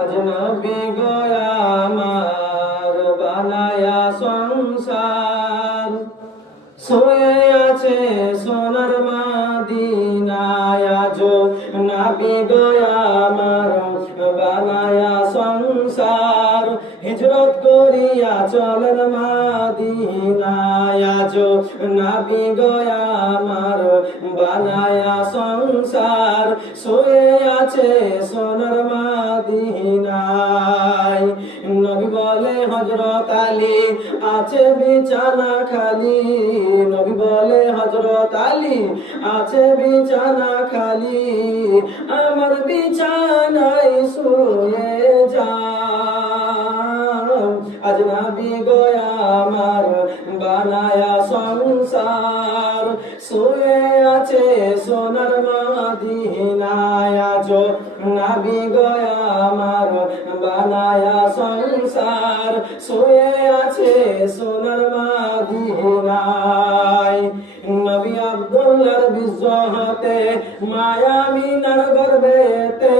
আজনবী গয়া আমার বানায়া সংসার, শুয়ে আছে সোনার মদিনায়। আজ নবী গয়া আমার বানায়া সংসার, হিজরত করিয়া চলেন মদিনায়। আজ নবী গয়া আমার বানায়া সংসার, শুয়ে আছে সোনার মদিনায়। নবী বলে হযরত আলী আছে বিছানা খালি, নবী বলে হযরত আলী আছে বিছানা খালি, আমার বিছানায় শুয়ে যাও। আজ নবী গয়া আমার বানায়া সংসার, শুয়ে আছে সোনার মদিনায়। আজ নবী গয়া আমার বানায়া সংসার, শুয়ে আছে সোনার মদিনায়। নবী আব্দুল্লাহর বিজহতে মায়া আমিনার গর্ভেতে,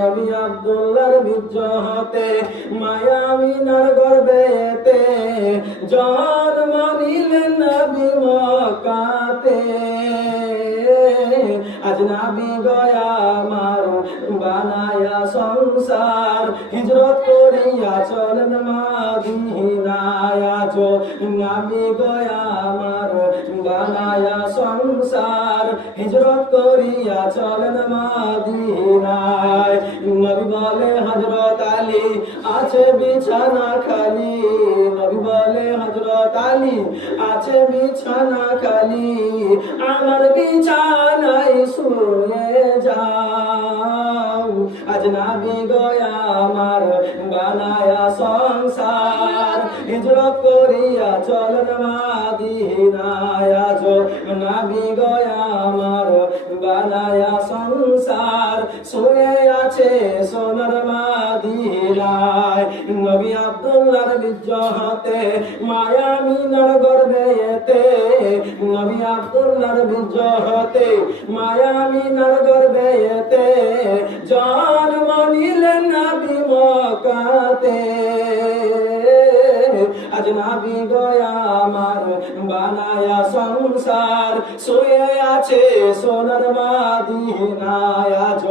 নবী আব্দুল্লাহর বিজহতে মায়া আমিনার গর্ভেতে, জন্ম নিলেন নবী মক্কাতে। আজ নবী গয়া আমার বানায়া সংসার, হিজরত করিয়া চলেন মদিনায়। আজ নবী গয়া আমার বানায়া সংসার, হিজরত করিয়া চলেন মদিনায়। নবী বলে হযরত আলী আছে বিছানা খালি, নবী বলে হযরত আলী আছে বিছানা খালি, আমার বিছানায় শুয়ে যাও। আজ নবী গয়া আমার বানায়া সংসার, হিজরত করিয়া চলেন মদিনায়। আজ নবী গয়া আমার বানায়া সংসার, শুয়ে আছে সোনার মদিনায়। নবী আব্দুল্লাহর বিজহতে মায়া আমিনার গর্ভেতে, নবী আব্দুল্লাহর বিজহতে মায়া আমিনার গর্ভেতে, জন্ম নিলেন নবী মক্কাতে। আজ নবী গয়া আমার বানায়া সংসার, শুয়ে আছে সোনার মদিনায়। আজ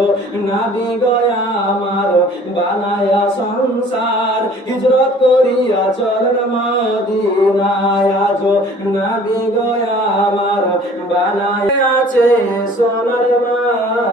নবী গয়া আমার বানায়া সংসার, হিজরত করিয়া চলেন মদিনায়। আজ নবী গয়া আমার বানায়া আছে সোনার